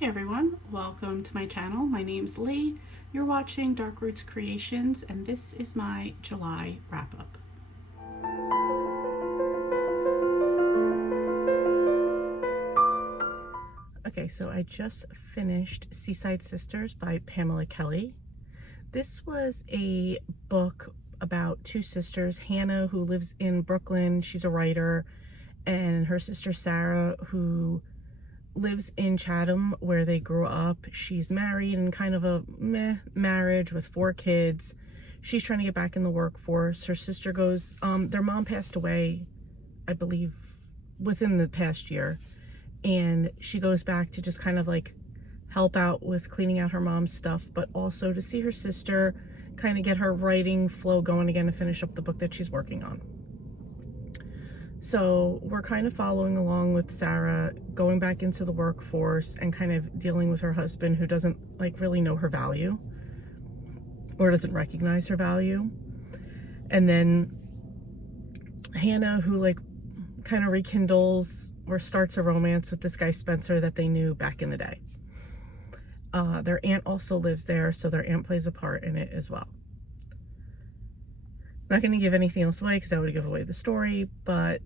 Hey everyone, welcome to my channel. My name's Lee. You're watching Dark Roots Creations, and this is my July wrap-up. Okay, so I just finished Seaside Sisters by Pamela Kelly. This was a book about two sisters, Hannah, who lives in Brooklyn, she's a writer, and her sister Sarah, who lives in Chatham where they grew up. She's married in kind of a meh marriage with 4 kids. She's trying to get back in the workforce. Her sister goes, their mom passed away, I believe, within the past year. And she goes back to just kind of like help out with cleaning out her mom's stuff, but also to see her sister kind of get her writing flow going again to finish up the book that she's working on. So we're kind of following along with Sarah going back into the workforce and kind of dealing with her husband who doesn't like really know her value or doesn't recognize her value. And then Hannah, who like kind of rekindles or starts a romance with this guy Spencer that they knew back in the day. Their aunt also lives there, so their aunt plays a part in it as well. Not going to give anything else away because that would give away the story, but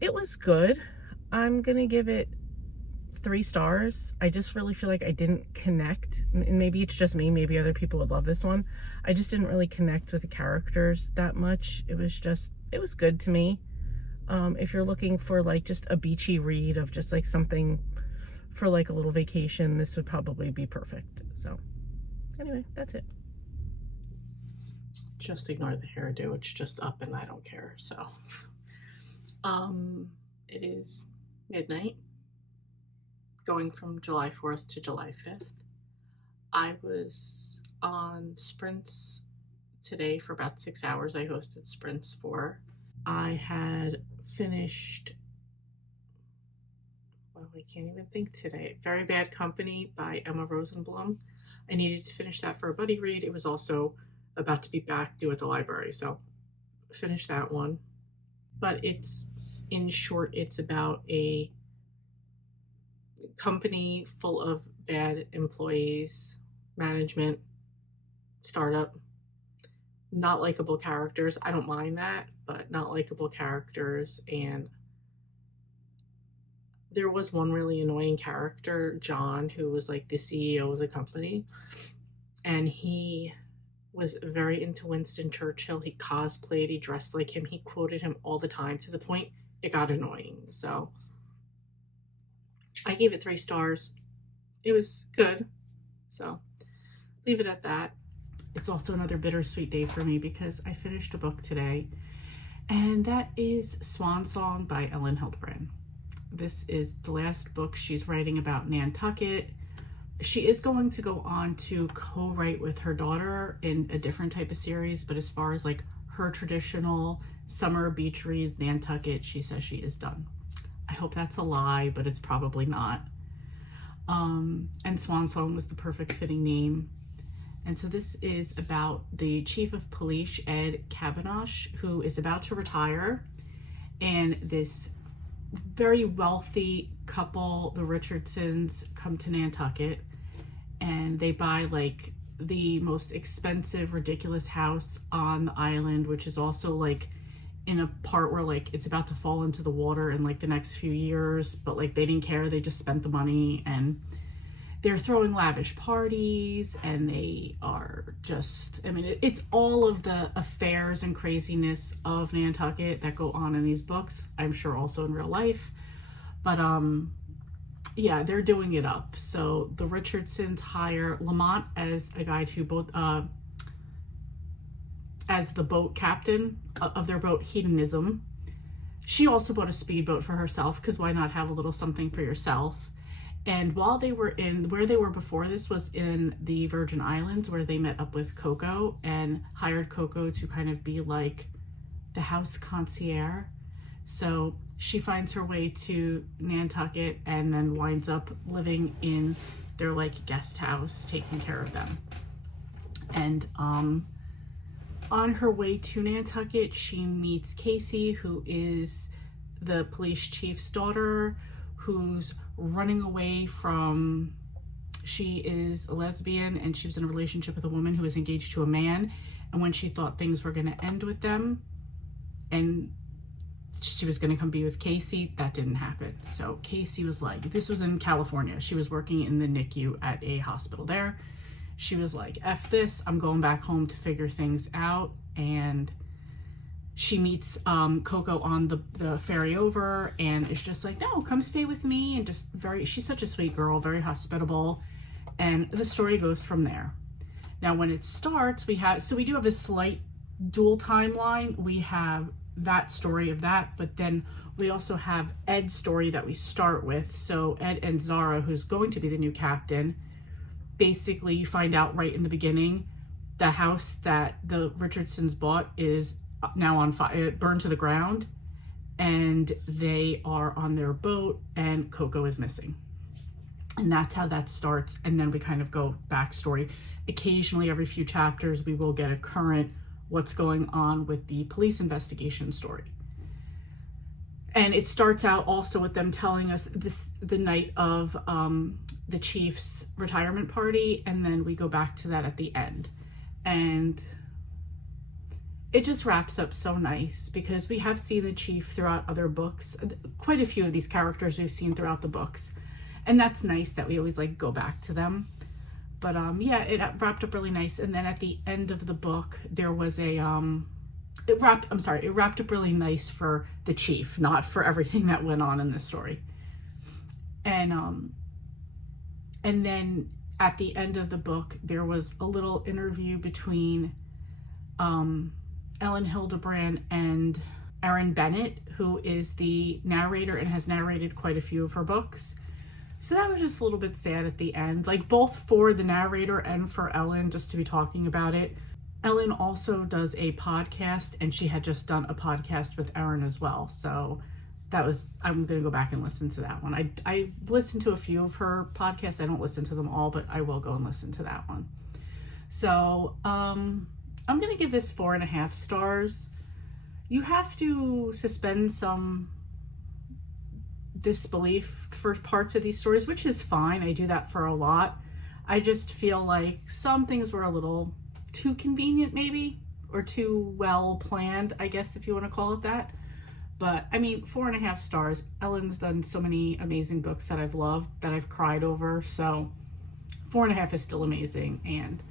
it was good. I'm going to give it 3 stars. I just really feel like I didn't connect, and maybe it's just me, maybe other people would love this one. I just didn't really connect with the characters that much. It was good to me. If you're looking for like just a beachy read of just like something for like a little vacation, this would probably be perfect. So anyway, that's it. Just ignore the hairdo, it's just up and I don't care. So it is midnight, going from July 4th to July 5th. I was on sprints today for about 6 hours. I hosted sprints for. I had finished, well, I can't even think today, Very Bad Company by Emma Rosenblum. I needed to finish that for a buddy read. It was also about to be back due at the library, so finished that one. But it's, in short, it's about a company full of bad employees, management, startup, not likable characters. I don't mind that, but not likable characters. And there was one really annoying character, John, who was like the CEO of the company, and he was very into Winston Churchill. He cosplayed, he dressed like him, he quoted him all the time to the point it got annoying. So I gave it 3 stars. It was good. So leave it at that. It's also another bittersweet day for me because I finished a book today, and that is Swan Song by Ellen Hildebrand. This is the last book she's writing about Nantucket. She is going to go on to co-write with her daughter in a different type of series, but as far as like her traditional summer beach read, Nantucket, she says she is done. I hope that's a lie, but it's probably not. And Swan Song was the perfect fitting name. And so this is about the chief of police, Ed Cabanosh, who is about to retire, and this very wealthy couple, the Richardsons, come to Nantucket, and they buy like the most expensive, ridiculous house on the island, which is also like in a part where like it's about to fall into the water in like the next few years, but like they didn't care, they just spent the money, and they're throwing lavish parties, and they are just, I mean, it's all of the affairs and craziness of Nantucket that go on in these books, I'm sure also in real life. But yeah, they're doing it up. So the Richardsons hire Lamont as a guy to both, as the boat captain of their boat, Hedonism. She also bought a speedboat for herself, because why not have a little something for yourself? And while they were in, where they were before this was in the Virgin Islands, where they met up with Coco and hired Coco to kind of be like the house concierge. So she finds her way to Nantucket and then winds up living in their like guest house, taking care of them. And on her way to Nantucket, she meets Casey, who is the police chief's daughter, whose running away from, she is a lesbian and she was in a relationship with a woman who was engaged to a man, and when she thought things were going to end with them and she was going to come be with Casey, that didn't happen. So Casey was like, this was in California, she was working in the NICU at a hospital there. She was like, F this, I'm going back home to figure things out. And she meets Coco on the ferry over, and is just like, no, come stay with me. And just she's such a sweet girl, very hospitable. And the story goes from there. Now, when it starts, we do have a slight dual timeline. We have that story of that, but then we also have Ed's story that we start with. So Ed and Zara, who's going to be the new captain, basically you find out right in the beginning, the house that the Richardsons bought is now on fire, burned to the ground, and they are on their boat and Coco is missing. And that's how that starts. And then we kind of go backstory. Occasionally, every few chapters, we will get a current what's going on with the police investigation story. And it starts out also with them telling us the night of the chief's retirement party, and then we go back to that at the end. And it just wraps up so nice, because we have seen the chief throughout other books. Quite a few of these characters we've seen throughout the books, and that's nice that we always like go back to them. But yeah, it wrapped up really nice. And then at the end of the book, there was a it wrapped up really nice for the chief, not for everything that went on in the story. And then at the end of the book, there was a little interview between Ellen Hildebrand and Erin Bennett, who is the narrator and has narrated quite a few of her books. So that was just a little bit sad at the end, like both for the narrator and for Ellen, just to be talking about it. Ellen also does a podcast, and she had just done a podcast with Erin as well. So I'm going to go back and listen to that one. I listened to a few of her podcasts. I don't listen to them all, but I will go and listen to that one. So I'm going to give this 4.5 stars. You have to suspend some disbelief for parts of these stories, which is fine. I do that for a lot. I just feel like some things were a little too convenient, maybe, or too well planned, I guess, if you want to call it that. But I mean, 4.5 stars. Ellen's done so many amazing books that I've loved, that I've cried over. So 4.5 is still amazing. And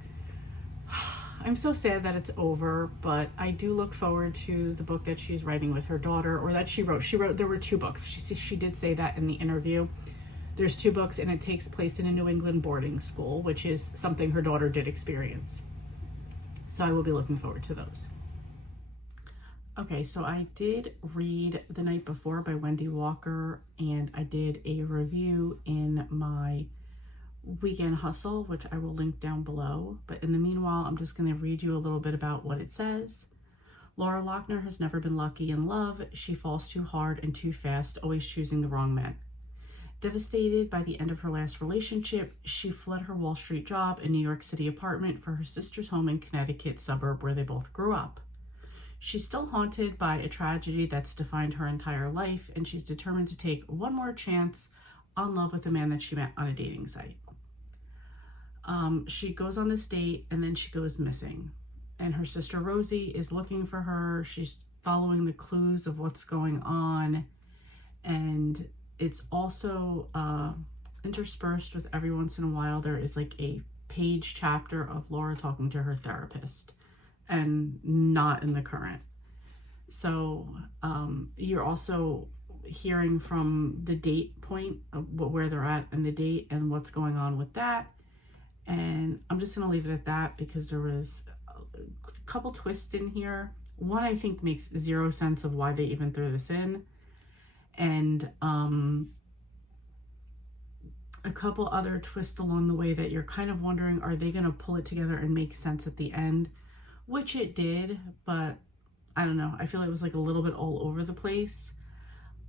I'm so sad that it's over, but I do look forward to the book that she's writing with her daughter, or that she wrote. There were 2 books. She did say that in the interview. There's 2 books, and it takes place in a New England boarding school, which is something her daughter did experience. So I will be looking forward to those. Okay, so I did read The Night Before by Wendy Walker, and I did a review in my Weekend Hustle, which I will link down below. But in the meanwhile, I'm just going to read you a little bit about what it says. Laura Lochner has never been lucky in love. She falls too hard and too fast, always choosing the wrong man. Devastated by the end of her last relationship, she fled her Wall Street job and New York City apartment for her sister's home in Connecticut suburb where they both grew up. She's still haunted by a tragedy that's defined her entire life, and she's determined to take one more chance on love with a man that she met on a dating site. She goes on this date, and then she goes missing. And her sister Rosie is looking for her. She's following the clues of what's going on. And it's also interspersed with, every once in a while, there is like a page chapter of Laura talking to her therapist, and not in the current. So you're also hearing from the date point of where they're at and the date and what's going on with that. And I'm just going to leave it at that, because there was a couple twists in here. One I think makes 0 sense of why they even threw this in. And a couple other twists along the way that you're kind of wondering, are they going to pull it together and make sense at the end? Which it did, but I don't know. I feel it was like a little bit all over the place.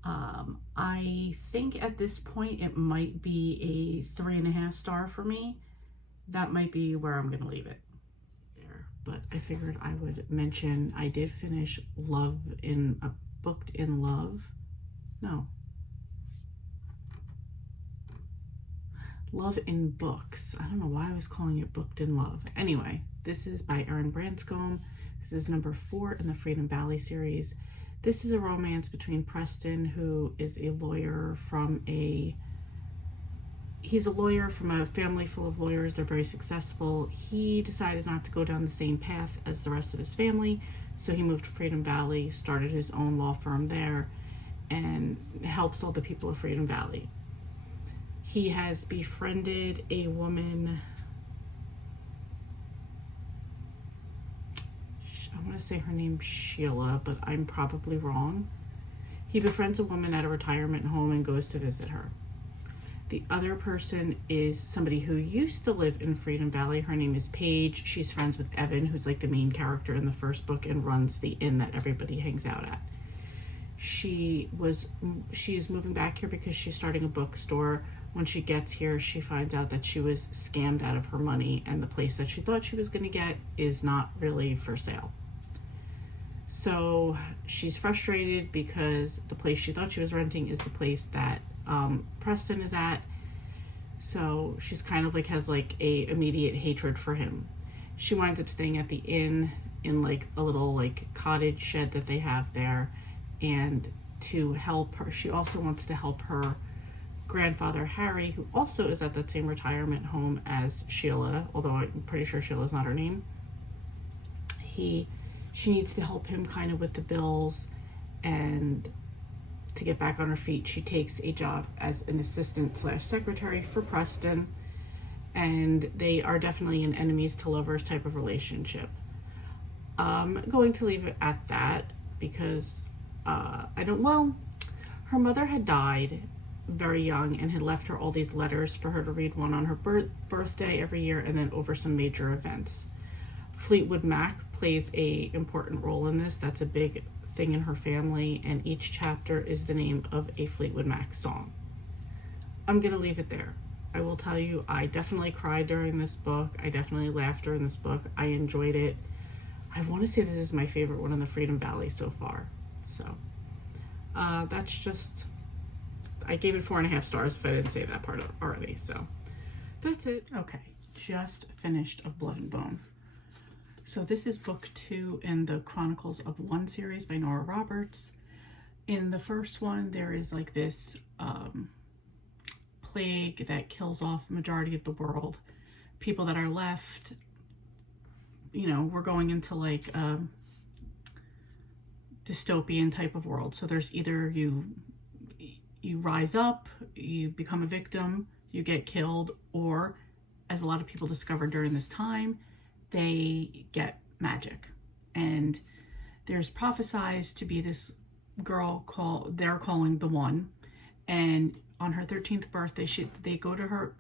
I think at this point it might be a 3.5 star for me. That might be where I'm going to leave it there. But I figured I would mention I did finish Booked in Love. No. Love in Books. I don't know why I was calling it Booked in Love. Anyway, this is by Erin Branscombe. This is number 4 in the Freedom Valley series. This is a romance between Preston, who is a lawyer from a he's a lawyer from a family full of lawyers. They're very successful. He decided not to go down the same path as the rest of his family, so he moved to Freedom Valley, started his own law firm there, and helps all the people of Freedom Valley. He has befriended a woman, I want to say her name's Sheila, but I'm probably wrong. He befriends a woman at a retirement home and goes to visit her. The other person is somebody who used to live in Freedom Valley. Her name is Paige. She's friends with Evan, who's like the main character in the first book and runs the inn that everybody hangs out at. She is moving back here because she's starting a bookstore. When she gets here, she finds out that she was scammed out of her money, and the place that she thought she was going to get is not really for sale. So she's frustrated because the place she thought she was renting is the place that Preston is at. So she's kind of like has like a immediate hatred for him. She winds up staying at the inn in like a little like cottage shed that they have there, and to help her, she also wants to help her grandfather Harry, who also is at that same retirement home as Sheila, although I'm pretty sure Sheila's not her name. She needs to help him kind of with the bills, and to get back on her feet, she takes a job as an assistant slash secretary for Preston, and they are definitely an enemies to lovers type of relationship. I'm going to leave it at that because her mother had died very young and had left her all these letters for her to read, one on her birthday every year and then over some major events. Fleetwood Mac plays a important role in this. That's a big thing in her family, and each chapter is the name of a Fleetwood Mac song. I'm gonna leave it there. I will tell you, I definitely cried during this book. I definitely laughed during this book. I enjoyed it. I want to say this is my favorite one in the Freedom Valley so far. So that's just, I gave it 4.5 stars if I didn't say that part already. So that's it. Okay, just finished Of Blood and Bone. So this is book 2 in the Chronicles of One series by Nora Roberts. In the first one, there is like this plague that kills off the majority of the world. People that are left, we're going into like a dystopian type of world. So there's either you rise up, you become a victim, you get killed, or as a lot of people discovered during this time, they get magic. And there's prophesized to be this girl they're calling the One, and on her 13th birthday, they go to her.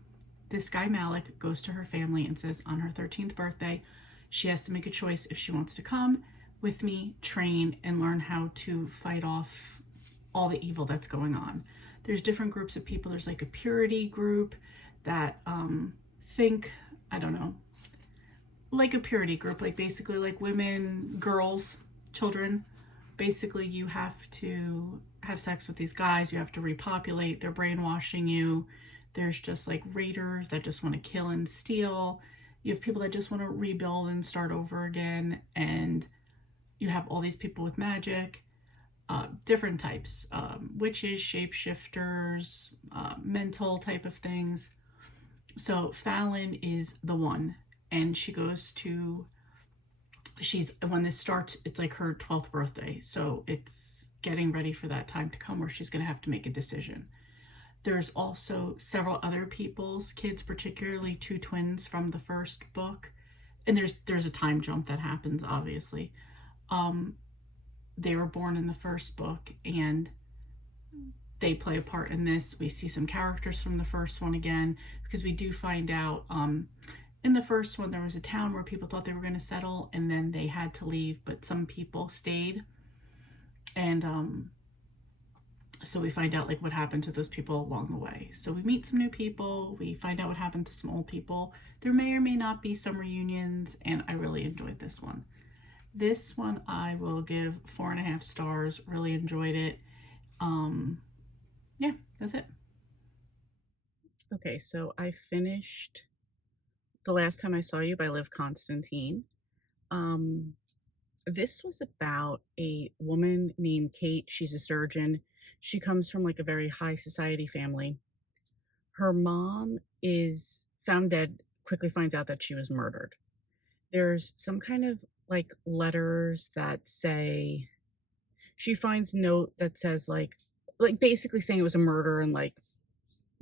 This guy Malik goes to her family and says on her 13th birthday, she has to make a choice if she wants to come with me, train, and learn how to fight off all the evil that's going on. There's different groups of people. There's like a purity group that think, I don't know, like a purity group, like basically like women, girls, children. Basically, you have to have sex with these guys. You have to repopulate. They're brainwashing you. There's just like raiders that just want to kill and steal. You have people that just want to rebuild and start over again. And you have all these people with magic, different types, witches, shapeshifters, mental type of things. So Fallon is the One, and when this starts, it's like her 12th birthday. So it's getting ready for that time to come where she's going to have to make a decision. There's also several other people's kids, particularly 2 twins from the first book. And there's a time jump that happens, obviously. They were born in the first book, and they play a part in this. We see some characters from the first one again, because we do find out in the first one there was a town where people thought they were going to settle, and then they had to leave, but some people stayed. And so we find out like what happened to those people along the way. So we meet some new people, we find out what happened to some old people. There may or may not be some reunions, and I really enjoyed this one. This one I will give 4.5 stars. Really enjoyed it. Yeah, that's it. Okay, so I finished The Last Time I Saw You by Liv Constantine. Um, this was about a woman named Kate. She's a surgeon. She comes from like a very high society family. Her mom is found dead, quickly finds out that she was murdered. There's some kind of like letters that say she finds note that says like basically saying it was a murder and like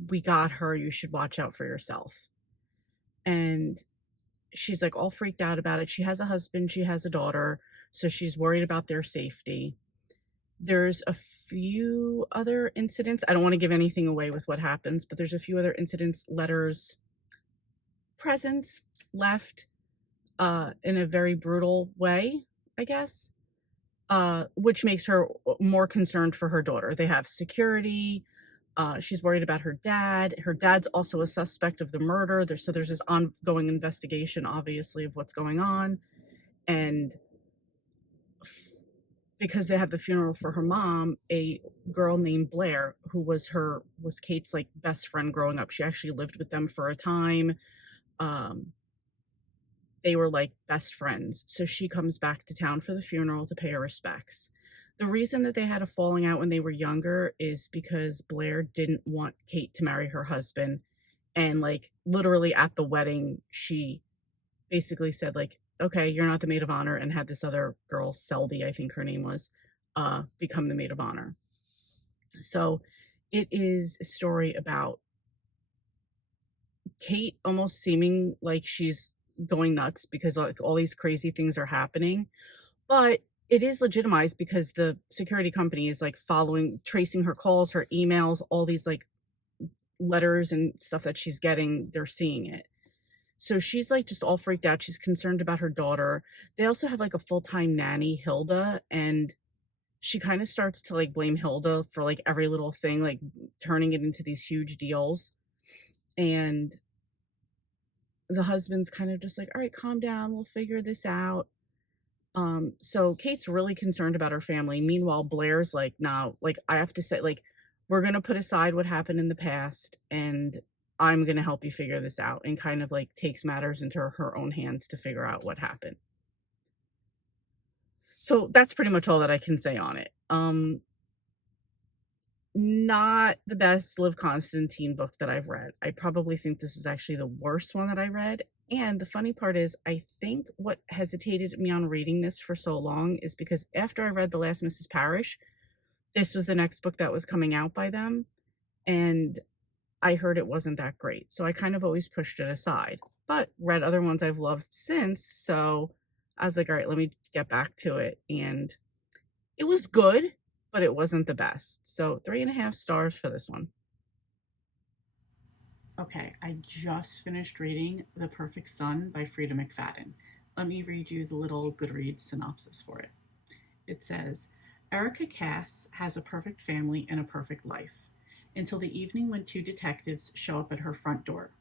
we got her, you should watch out for yourself. And she's like all freaked out about it. She has a husband, she has a daughter, so she's worried about their safety. There's a few other incidents. I don't want to give anything away with what happens, but there's a few other incidents, letters, presents left in a very brutal way, I guess. Which makes her more concerned for her daughter. They have security. She's worried about her dad. Her dad's also a suspect of the murder. There's this ongoing investigation, obviously, of what's going on. And because they have the funeral for her mom, a girl named Blair, who was Kate's like best friend growing up. She actually lived with them for a time. Um, they were like best friends. So she comes back to town for the funeral to pay her respects. The reason that they had a falling out when they were younger is because Blair didn't want Kate to marry her husband. And like literally at the wedding, she basically said, like, okay, you're not the maid of honor, and had this other girl, Selby, I think her name was, become the maid of honor. So it is a story about Kate almost seeming like she's going nuts because like all these crazy things are happening, but it is legitimized because the security company is like tracing her calls, her emails, all these like letters and stuff that she's getting, they're seeing it. So she's like just all freaked out. She's concerned about her daughter. They also have like a full-time nanny, Hilda, and she kind of starts to like blame Hilda for like every little thing, like turning it into these huge deals. And the husband's kind of just like, all right, calm down, we'll figure this out. So Kate's really concerned about her family. Meanwhile, Blair's like, no, like I have to say, like, we're gonna put aside what happened in the past and I'm gonna help you figure this out, and kind of like takes matters into her own hands to figure out what happened. So that's pretty much all that I can say on it. Not the best Liv Constantine book that I've read. I probably think this is actually the worst one that I read. And the funny part is, I think what hesitated me on reading this for so long is because after I read The Last Mrs. Parrish, this was the next book that was coming out by them. And I heard it wasn't that great. So I kind of always pushed it aside, but read other ones I've loved since. So I was like, all right, let me get back to it. And it was good, but it wasn't the best. So 3.5 stars for this one. Okay, I just finished reading The Perfect Son by Frida McFadden. Let me read you the little Goodreads synopsis for it. It says, Erica Cass has a perfect family and a perfect life, until the evening when two detectives show up at her front door.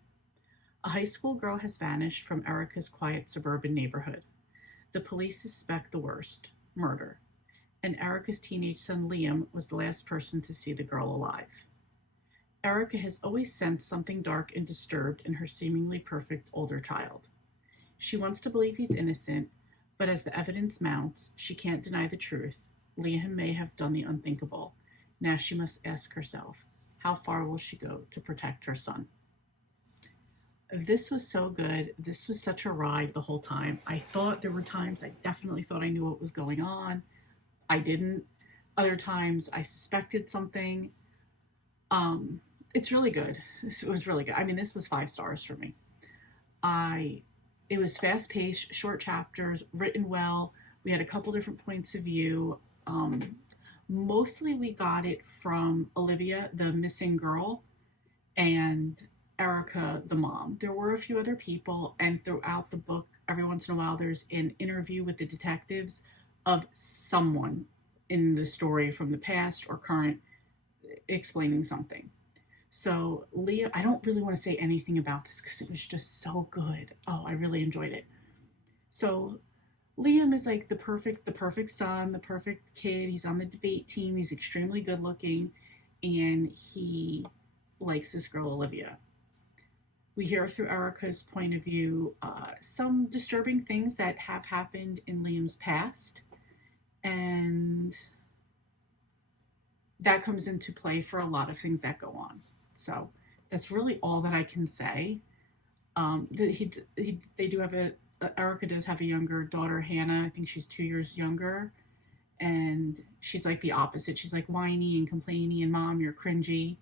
A high school girl has vanished from Erica's quiet suburban neighborhood. The police suspect the worst, murder, and Erica's teenage son Liam was the last person to see the girl alive. Erica has always sensed something dark and disturbed in her seemingly perfect older child. She wants to believe he's innocent, but as the evidence mounts, she can't deny the truth. Liam may have done the unthinkable. Now she must ask herself, how far will she go to protect her son? This was so good. This was such a ride the whole time. I thought there were times I definitely thought I knew what was going on. I didn't. Other times I suspected something. It's really good. This was really good. I mean, this was 5 stars for me. It was fast paced, short chapters, written well. We had a couple different points of view. Mostly we got it from Olivia, the missing girl, and Erica, the mom. There were a few other people, and throughout the book, every once in a while, there's an interview with the detectives of someone in the story from the past or current explaining something. So Leah, I don't really want to say anything about this because it was just so good. Oh, I really enjoyed it. So Liam is like the perfect son, the perfect kid. He's on the debate team. He's extremely good looking, and he likes this girl Olivia. We hear through Erica's point of view some disturbing things that have happened in Liam's past, and that comes into play for a lot of things that go on. So that's really all that I can say. They do have Erica does have a younger daughter, Hannah. I think she's 2 years younger, and she's like the opposite. She's like whiny and complainy, and mom, you're cringy.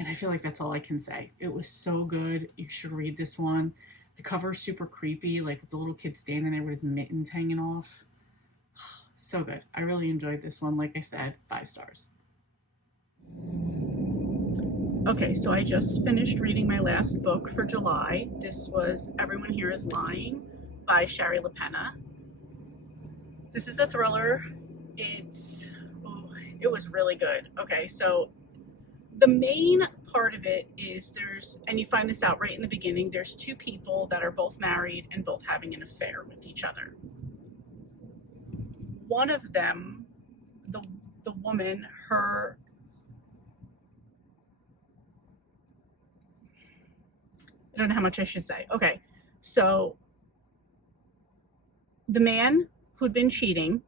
And I feel like that's all I can say. It was so good. You should read this one. The cover's super creepy, like with the little kid standing there with his mittens hanging off. So good. I really enjoyed this one. Like I said, 5 stars. Okay, so I just finished reading my last book for July. This was Everyone Here is Lying by Shari LaPena. This is a thriller. It was really good. Okay, so the main part of it is and you find this out right in the beginning, there's 2 people that are both married and both having an affair with each other. One of them, the woman, I don't know how much I should say. Okay, so the man who'd been cheating,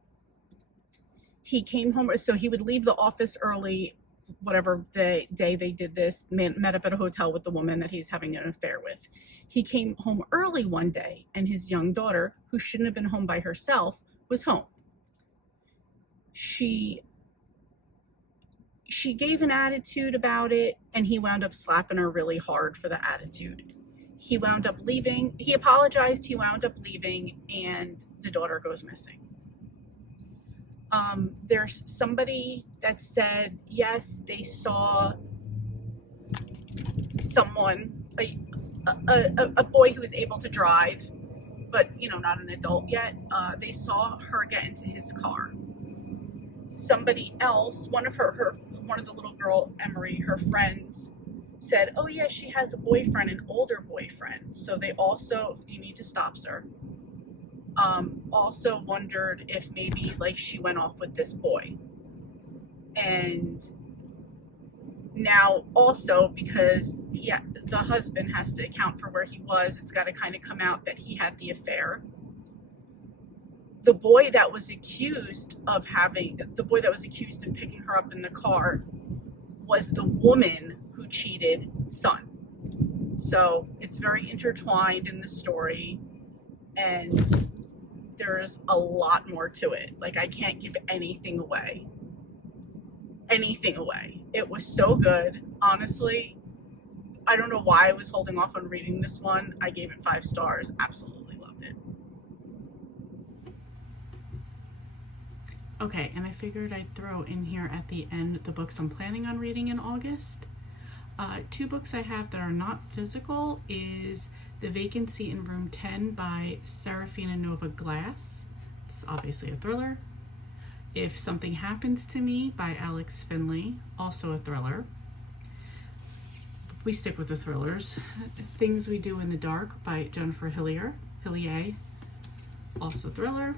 he came home, so he would leave the office early, whatever day they did this, met up at a hotel with the woman that he's having an affair with. He came home early one day, and his young daughter, who shouldn't have been home by herself, was home. She gave an attitude about it, and he wound up slapping her really hard for the attitude. He wound up leaving. He apologized. He wound up leaving, and the daughter goes missing. There's somebody that said, yes, they saw someone, a boy who was able to drive, but, not an adult yet. They saw her get into his car. Somebody else, one of the little girl, Emery, her friends, said, oh yeah, she has a boyfriend, an older boyfriend. So you need to stop, sir. Also wondered if maybe she went off with this boy. And now also, because the husband has to account for where he was, it's got to kind of come out that he had the affair. The boy that was accused of picking her up in the car was the woman who cheated son. So it's very intertwined in the story, and there's a lot more to it. I can't give anything away. It was so good. Honestly, I don't know why I was holding off on reading this one. I gave it 5 stars. Absolutely loved it. Okay, and I figured I'd throw in here at the end the books I'm planning on reading in August. 2 books I have that are not physical is The Vacancy in Room 10 by Serafina Nova Glass. It's obviously a thriller. If Something Happens to Me by Alex Finley, also a thriller. We stick with the thrillers. Things We Do in the Dark by Jennifer Hillier, also thriller.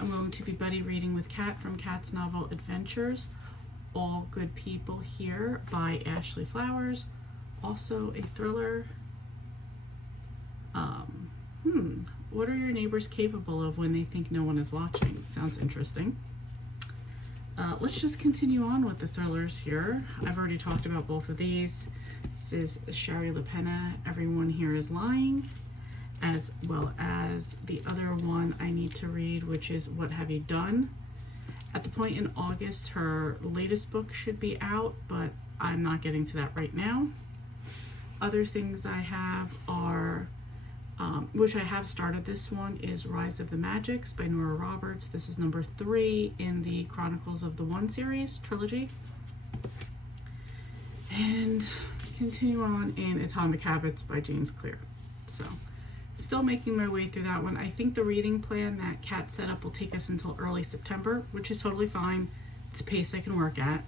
I'm going to be buddy reading with Kat from Kat's Novel Adventures, All Good People Here by Ashley Flowers, also a thriller. What are your neighbors capable of when they think no one is watching? Sounds interesting. Let's just continue on with the thrillers here. I've already talked about both of these. This is Shari LaPena, Everyone Here is Lying, as well as the other one I need to read, which is What Have You Done? At the point in August, her latest book should be out, but I'm not getting to that right now. Other things I have are, which I have started this one, is Rise of the Magics by Nora Roberts. This is number 3 in the Chronicles of the One series trilogy. And continue on in Atomic Habits by James Clear. So still making my way through that one. I think the reading plan that Kat set up will take us until early September, which is totally fine. It's a pace I can work at.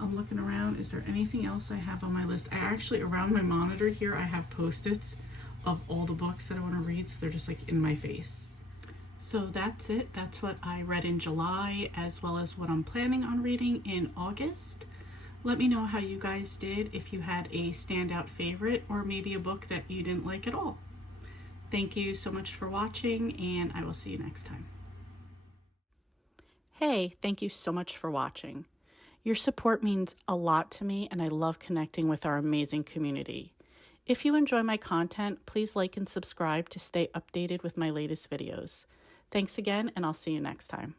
I'm looking around. Is there anything else I have on my list? I actually, around my monitor here, I have Post-its of all the books that I want to read, so they're just in my face. So that's it. That's what I read in July, as well as what I'm planning on reading in August. Let me know how you guys did, if you had a standout favorite or maybe a book that you didn't like at all. Thank you so much for watching, and I will see you next time. Hey, thank you so much for watching. Your support means a lot to me, and I love connecting with our amazing community. If you enjoy my content, please like and subscribe to stay updated with my latest videos. Thanks again, and I'll see you next time.